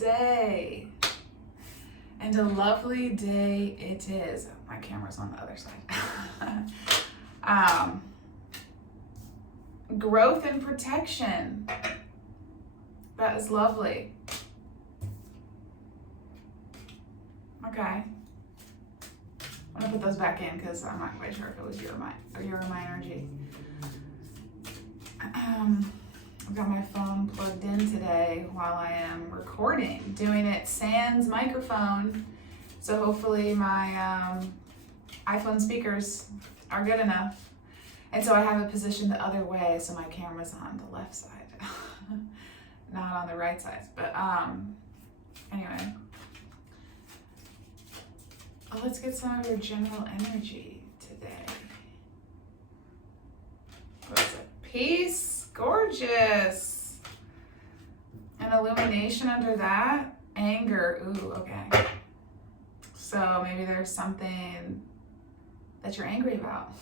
day. And a lovely day it is. My camera's on the other side. Growth and protection. That is lovely. Okay. I'm gonna put those back in because I'm not quite sure if it was your or my energy. I've got my phone plugged in today while I am recording, doing it sans microphone. So hopefully my iPhone speakers are good enough. And so I have it positioned the other way, so my camera's on the left side, not on the right side. But anyway, let's get some of your general energy today. What is it? Peace. Gorgeous. An illumination under that. Anger. Ooh, okay. So maybe there's something that you're angry about.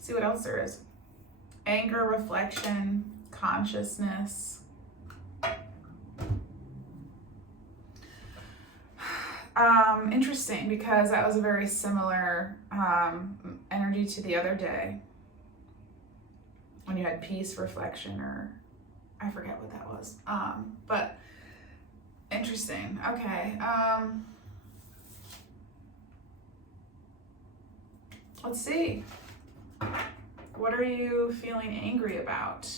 See what else there is. Anger, reflection, consciousness. Interesting, because that was a very similar energy to the other day when you had peace, reflection, or I forget what that was. But interesting. Okay. Let's see. What are you feeling angry about?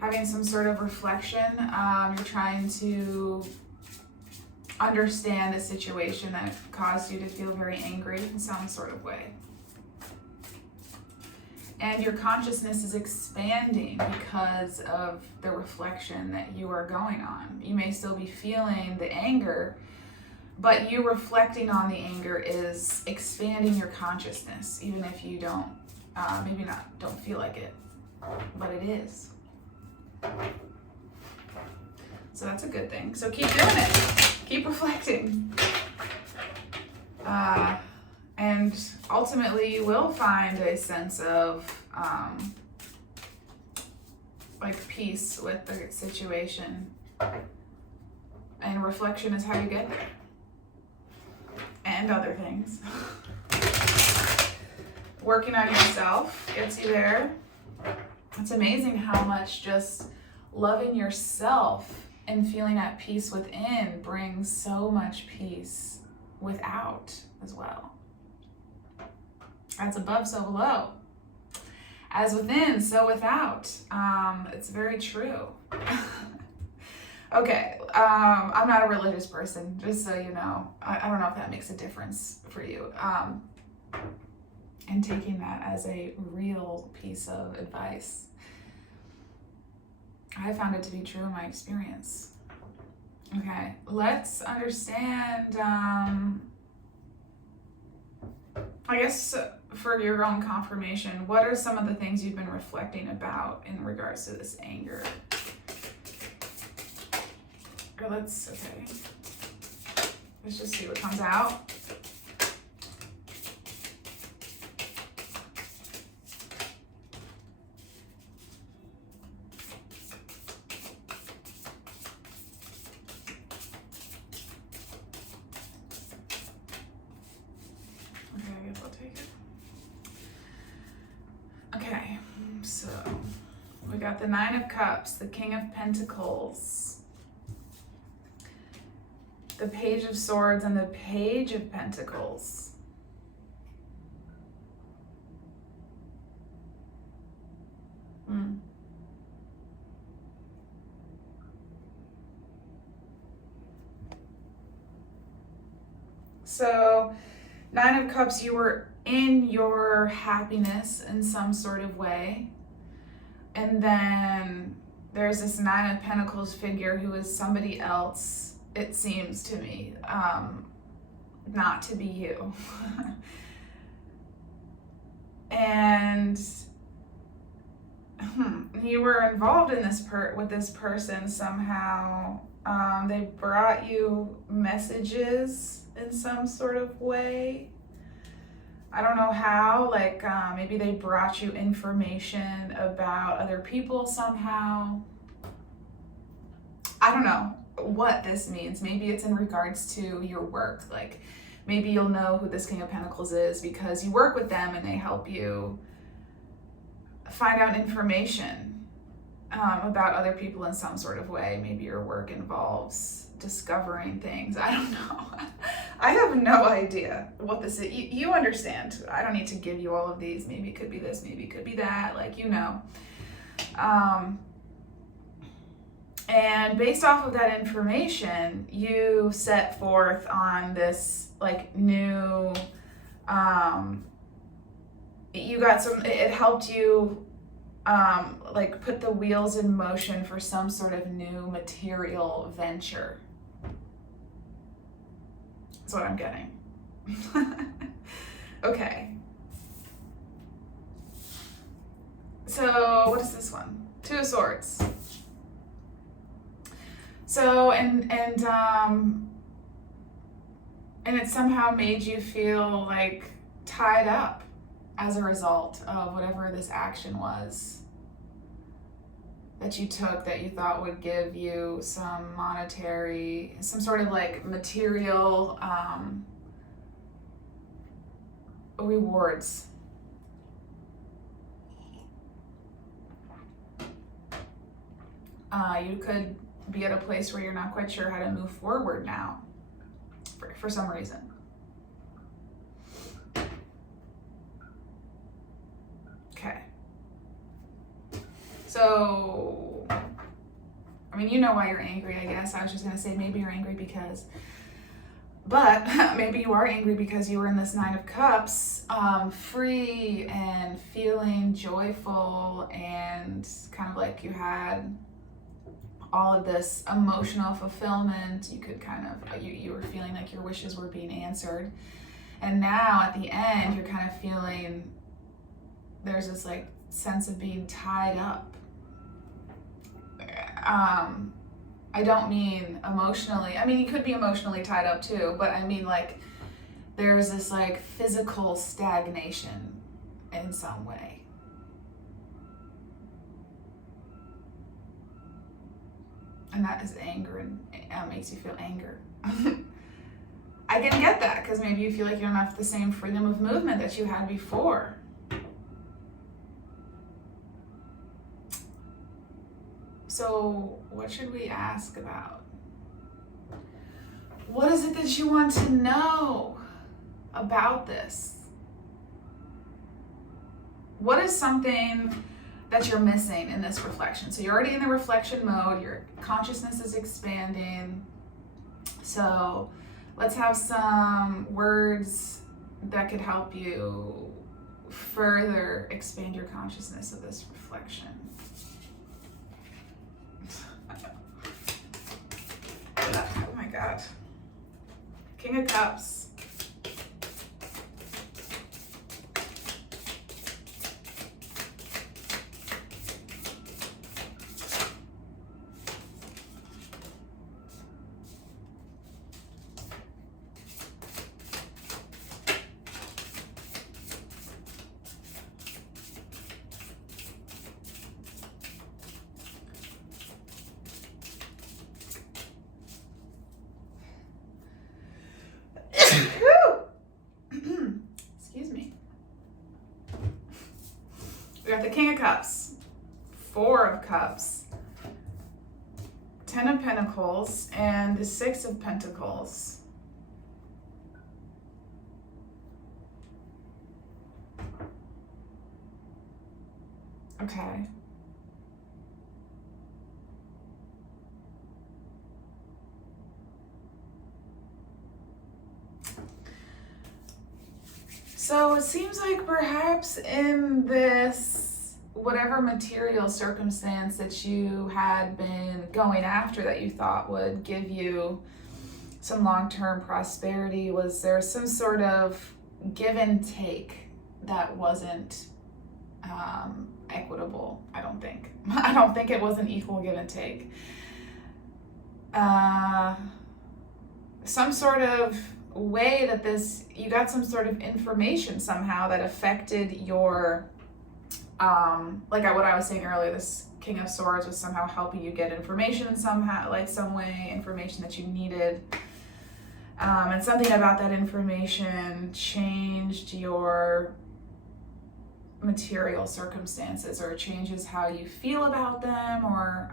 Having some sort of reflection. You're trying to understand a situation that caused you to feel very angry in some sort of way. And your consciousness is expanding because of the reflection that you are going on. You may still be feeling the anger, but you reflecting on the anger is expanding your consciousness, even if you don't, don't feel like it, but it is. So that's a good thing. So keep doing it. Keep reflecting. And ultimately you will find a sense of like peace with the situation. And reflection is how you get there. And other things. Working on yourself gets you there. It's amazing how much just loving yourself and feeling at peace within brings so much peace without as well. As above, so below. As within, so without. It's very true. Okay, I'm not a religious person, just so you know. I don't know if that makes a difference for you. And taking that as a real piece of advice. I found it to be true in my experience. Okay, let's understand, I guess for your own confirmation, what are some of the things you've been reflecting about in regards to this anger? Or let's just see what comes out. Okay, so we got the Nine of Cups, the King of Pentacles, the Page of Swords, and the Page of Pentacles. So, Nine of Cups, you were in your happiness in some sort of way. And then there's this Nine of Pentacles figure who is somebody else, it seems to me, not to be you. And you were involved in this with this person somehow. They brought you messages in some sort of way. I don't know how, like maybe they brought you information about other people somehow. I don't know what this means. Maybe it's in regards to your work. Like maybe you'll know who this King of Pentacles is because you work with them and they help you find out information about other people in some sort of way. Maybe your work involves discovering things. I don't know. I have no idea what this is. You understand. I don't need to give you all of these. Maybe it could be this, maybe it could be that, like, you know. And based off of that information, you set forth on this like new, you got some, it helped you like put the wheels in motion for some sort of new material venture. That's what I'm getting. Okay. So what is this one? Two of Swords. So and it somehow made you feel like tied up as a result of whatever this action was that you took that you thought would give you some monetary, some sort of like material rewards. You could be at a place where you're not quite sure how to move forward now for some reason. Okay. So, I mean, you know why you're angry, I guess. I was just going to say maybe you're angry because, but maybe you are angry because you were in this Nine of Cups, free and feeling joyful and kind of like you had all of this emotional fulfillment. You could kind of, you were feeling like your wishes were being answered. And now at the end, you're kind of feeling there's this like sense of being tied up. I don't mean emotionally. I mean, you could be emotionally tied up too, but I mean like there's this like physical stagnation in some way. And that is anger, and makes you feel anger. I can get that because maybe you feel like you don't have the same freedom of movement that you had before. So what should we ask about? What is it that you want to know about this? What is something that you're missing in this reflection? So you're already in the reflection mode, your consciousness is expanding. So let's have some words that could help you further expand your consciousness of this reflection. Oh my God. King of Cups. Excuse me. We got the King of Cups, Four of Cups, Ten of Pentacles, and the Six of Pentacles. Okay. So it seems like perhaps in this, whatever material circumstance that you had been going after that you thought would give you some long-term prosperity, was there some sort of give and take that wasn't equitable? I don't think. I don't think it was an equal give and take. Some sort of way that you got some sort of information somehow that affected your, like what I was saying earlier, this King of Swords was somehow helping you get information somehow, like some way, information that you needed. And something about that information changed your material circumstances, or changes how you feel about them, or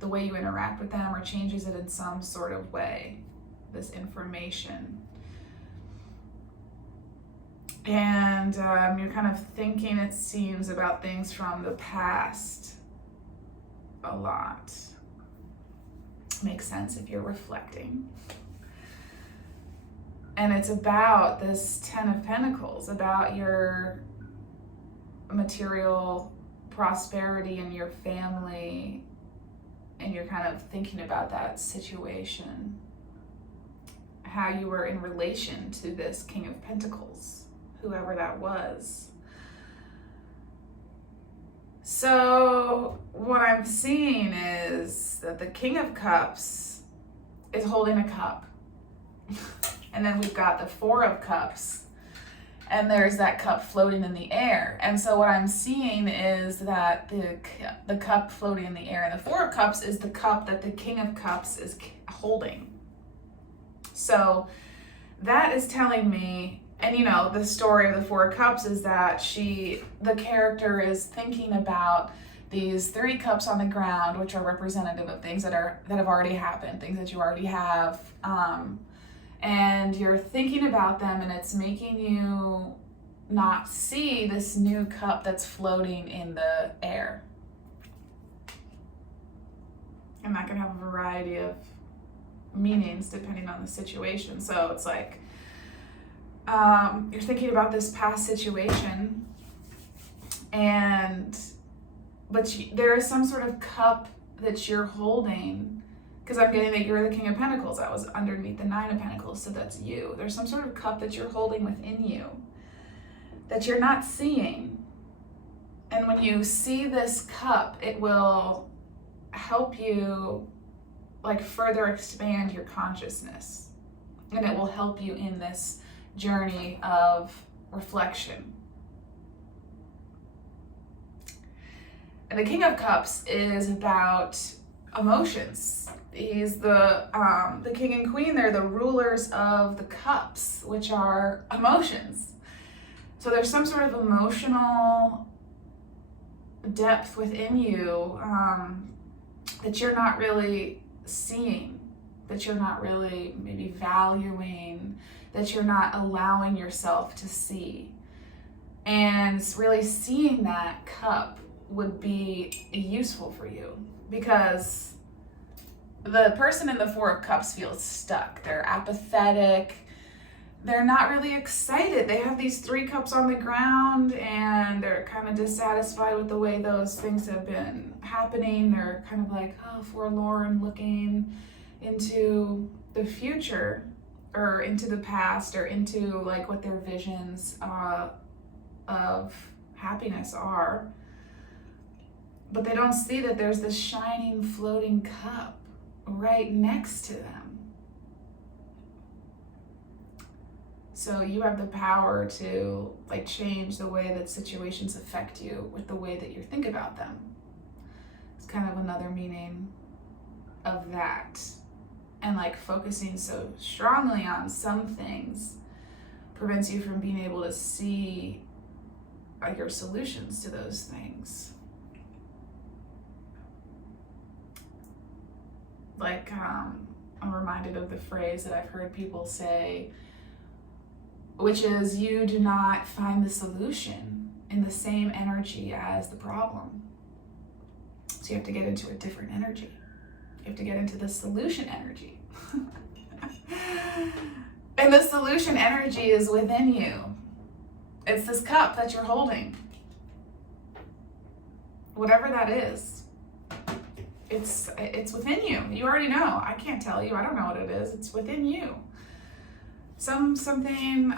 the way you interact with them, or changes it in some sort of way, this information. And you're kind of thinking, it seems, about things from the past a lot. Makes sense if you're reflecting. And it's about this Ten of Pentacles, about your material prosperity and your family, and you're kind of thinking about that situation, how you were in relation to this King of Pentacles, whoever that was. So what I'm seeing is that the King of Cups is holding a cup. And then we've got the Four of Cups, and there's that cup floating in the air. And so what I'm seeing is that the cup floating in the air, and the Four of Cups is the cup that the King of Cups is holding. So that is telling me, and you know, the story of the Four of Cups is that the character is thinking about these three cups on the ground, which are representative of things that have already happened, things that you already have, and you're thinking about them, and it's making you not see this new cup that's floating in the air. And that can have a variety of meanings depending on the situation. So it's like, you're thinking about this past situation, but there is some sort of cup that you're holding, because I'm getting that you're the King of Pentacles. That was underneath the Nine of Pentacles, so that's you. There's some sort of cup that you're holding within you that you're not seeing. And when you see this cup, it will help you like further expand your consciousness, and it will help you in this journey of reflection. And the King of Cups is about emotions. He's the king and queen. They're the rulers of the cups, which are emotions. So there's some sort of emotional depth within you that you're not really seeing, that you're not really maybe valuing, that you're not allowing yourself to see. And really seeing that cup would be useful for you, because the person in the Four of Cups feels stuck. They're apathetic. They're not really excited. They have these three cups on the ground, and they're kind of dissatisfied with the way those things have been happening. They're kind of like, forlorn, looking into the future, or into the past, or into like what their visions of happiness are. But they don't see that there's this shining, floating cup right next to them. So you have the power to like change the way that situations affect you with the way that you think about them. It's kind of another meaning of that. And like focusing so strongly on some things prevents you from being able to see like your solutions to those things. Like, I'm reminded of the phrase that I've heard people say, which is, you do not find the solution in the same energy as the problem. So you have to get into a different energy. You have to get into the solution energy. And the solution energy is within you. It's this cup that you're holding. Whatever that is. It's within you. You already know. I can't tell you. I don't know what it is. It's within you. Something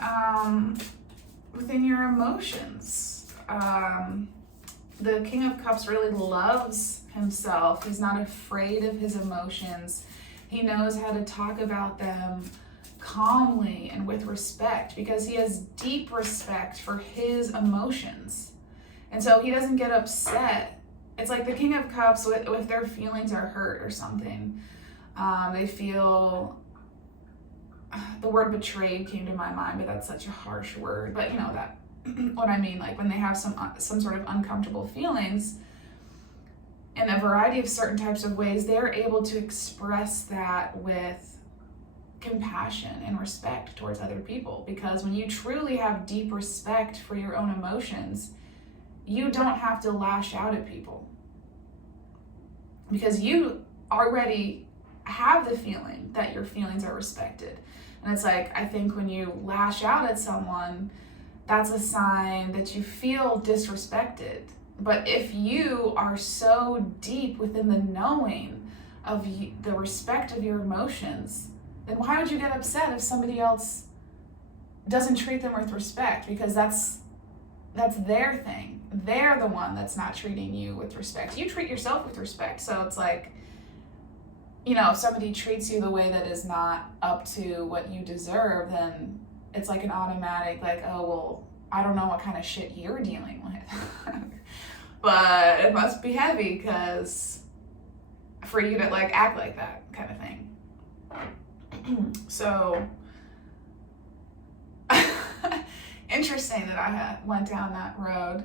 within your emotions. The King of Cups really loves himself. He's not afraid of his emotions. He knows how to talk about them calmly and with respect, because he has deep respect for his emotions. And so he doesn't get upset. It's like the King of Cups, if their feelings are hurt or something, they feel, the word betrayed came to my mind, but that's such a harsh word. But you know that what I mean, like when they have some sort of uncomfortable feelings in a variety of certain types of ways, they're able to express that with compassion and respect towards other people. Because when you truly have deep respect for your own emotions, you don't have to lash out at people, because you already have the feeling that your feelings are respected. And it's like, I think when you lash out at someone, that's a sign that you feel disrespected. But if you are so deep within the knowing of the respect of your emotions, then why would you get upset if somebody else doesn't treat them with respect? Because that's their thing. They're the one that's not treating you with respect. You treat yourself with respect. So it's like, you know, if somebody treats you the way that is not up to what you deserve, then it's like an automatic, like, oh, well, I don't know what kind of shit you're dealing with. But it must be heavy, because for you to like act like that kind of thing. So interesting that I went down that road.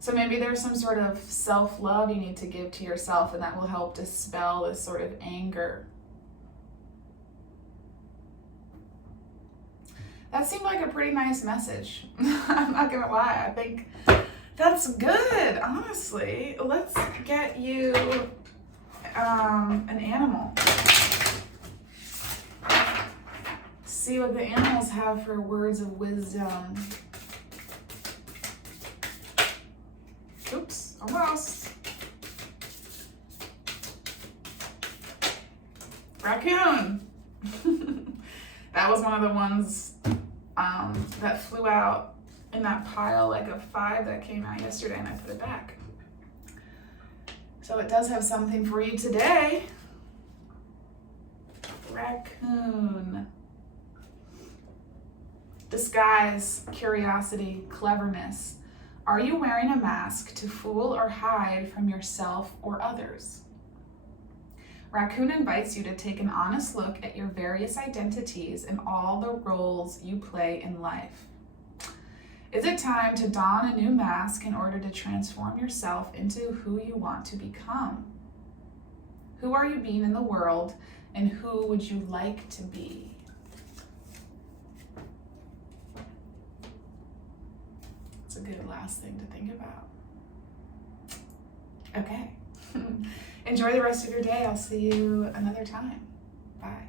So maybe there's some sort of self-love you need to give to yourself, and that will help dispel this sort of anger. That seemed like a pretty nice message. I'm not gonna lie, I think that's good, honestly. Let's get you an animal. See what the animals have for words of wisdom. Oops, almost. Raccoon. That was one of the ones that flew out in that pile, like a 5 that came out yesterday, and I put it back. So it does have something for you today. Raccoon. Disguise, curiosity, cleverness. Are you wearing a mask to fool or hide from yourself or others? Raccoon invites you to take an honest look at your various identities and all the roles you play in life. Is it time to don a new mask in order to transform yourself into who you want to become? Who are you being in the world, and who would you like to be? It's a good last thing to think about. Okay. Enjoy the rest of your day. I'll see you another time. Bye.